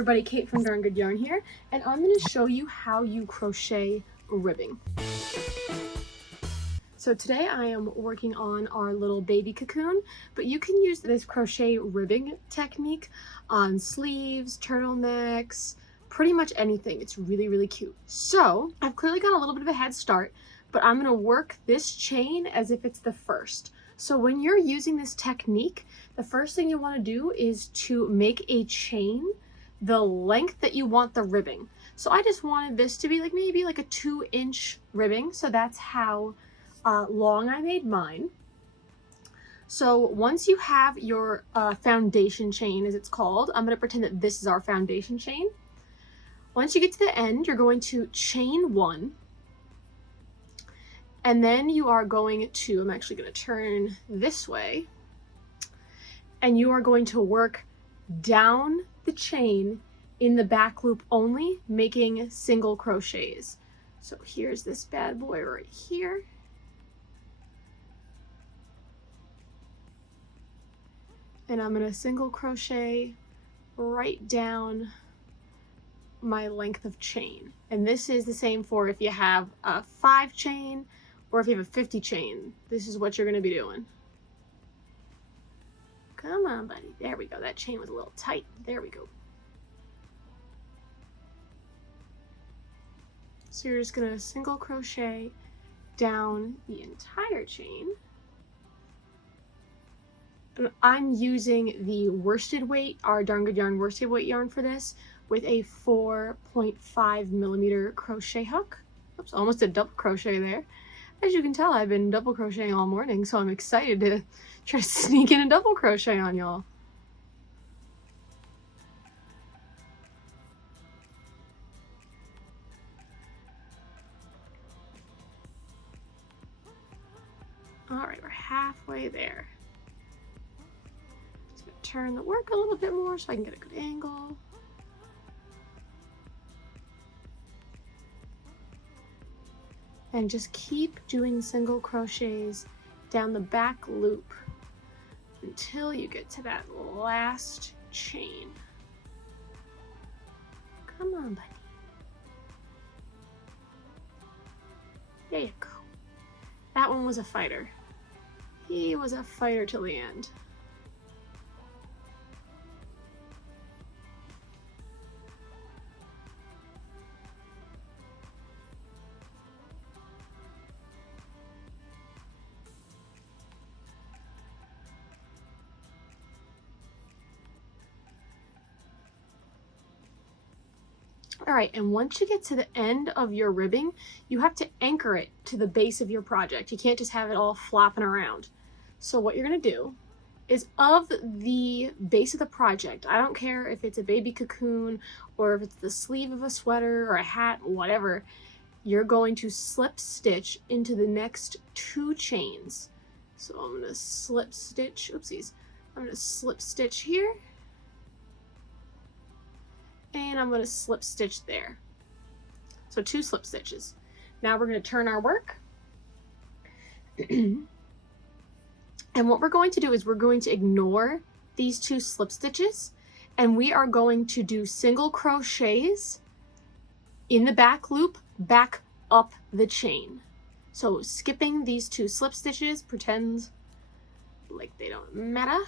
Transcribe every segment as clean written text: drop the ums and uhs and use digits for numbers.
everybody, Kate from Darn Good Yarn here, and I'm going to show you how you crochet ribbing. So today I am working on our little baby cocoon, but you can use this crochet ribbing technique on sleeves, turtlenecks, pretty much anything. It's really, really cute. So I've clearly got a little bit of a head start, but I'm going to work this chain as if it's the first. So when you're using this technique, the first thing you want to do is to make a chain the length that you want the ribbing. So I just wanted this to be like maybe like a 2-inch ribbing. So that's how long I made mine. So once you have your foundation chain, as it's called, I'm going to pretend that this is our foundation chain. Once you get to the end, you're going to chain 1. And then you are going to, I'm actually going to turn this way, and you are going to work down the chain in the back loop only, making single crochets. So here's this bad boy right here. And I'm going to single crochet right down my length of chain. And this is the same for if you have a 5 chain or if you have a 50 chain. This is what you're going to be doing. Come on, buddy. There we go. That chain was a little tight. There we go. So you're just going to single crochet down the entire chain. And I'm using the worsted weight, our Darn Good Yarn worsted weight yarn for this, with a 4.5 millimeter crochet hook. Oops, almost a double crochet there. As you can tell, I've been double crocheting all morning, so I'm excited to try to sneak in a double crochet on y'all. All right, we're halfway there. Just gonna turn the work a little bit more so I can get a good angle. And just keep doing single crochets down the back loop until you get to that last chain. Come on, buddy. There you go. That one was a fighter. He was a fighter till the end. All right, and once you get to the end of your ribbing, you have to anchor it to the base of your project. You can't just have it all flopping around. So what you're gonna do is, of the base of the project, I don't care if it's a baby cocoon or if it's the sleeve of a sweater or a hat, whatever, you're going to slip stitch into the next 2 chains. So I'm gonna slip stitch, oopsies, I'm gonna slip stitch here. And I'm going to slip stitch there. So 2 slip stitches. Now we're going to turn our work. And what we're going to do is we're going to ignore these 2 slip stitches, and we are going to do single crochets in the back loop back up the chain. So skipping these 2 slip stitches, pretend like they don't matter.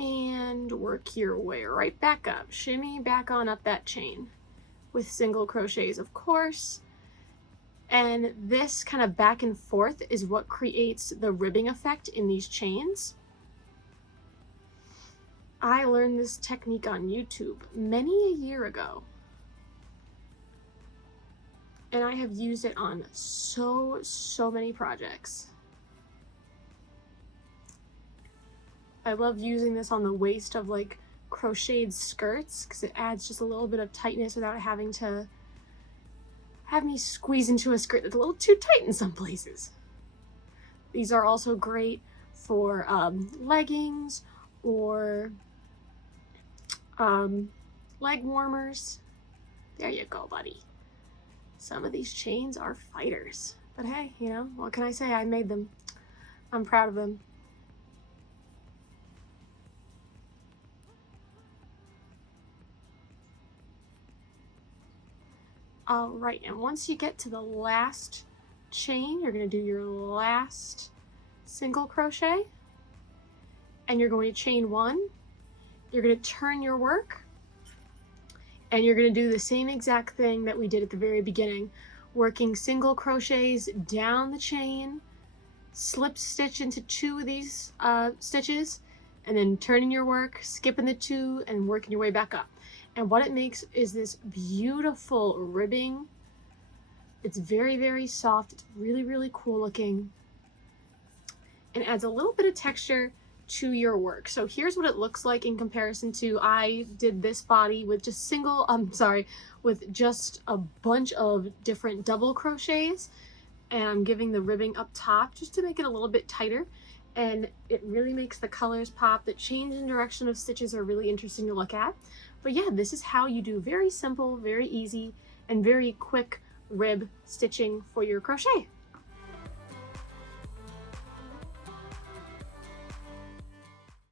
And work your way right back up. Shimmy back on up that chain with single crochets, of course. And this kind of back and forth is what creates the ribbing effect in these chains. I learned this technique on YouTube many a year ago. And I have used it on so many projects. I love using this on the waist of like crocheted skirts because it adds just a little bit of tightness without having to have me squeeze into a skirt that's a little too tight in some places. These are also great for leggings or leg warmers. There you go, buddy. Some of these chains are fighters, but hey, you know, what can I say? I made them. I'm proud of them. All right, and once you get to the last chain, you're going to do your last single crochet, and you're going to chain one. You're going to turn your work, and you're going to do the same exact thing that we did at the very beginning, working single crochets down the chain, slip stitch into 2 of these stitches, and then turning your work, skipping the 2, and working your way back up. And what it makes is this beautiful ribbing. It's very, very soft. It's really, really cool looking, and adds a little bit of texture to your work. So here's what it looks like in comparison to, I did this body with just with just a bunch of different double crochets, and I'm giving the ribbing up top just to make it a little bit tighter, and it really makes the colors pop. The change in direction of stitches are really interesting to look at. But yeah, this is how you do very simple, very easy, and very quick rib stitching for your crochet.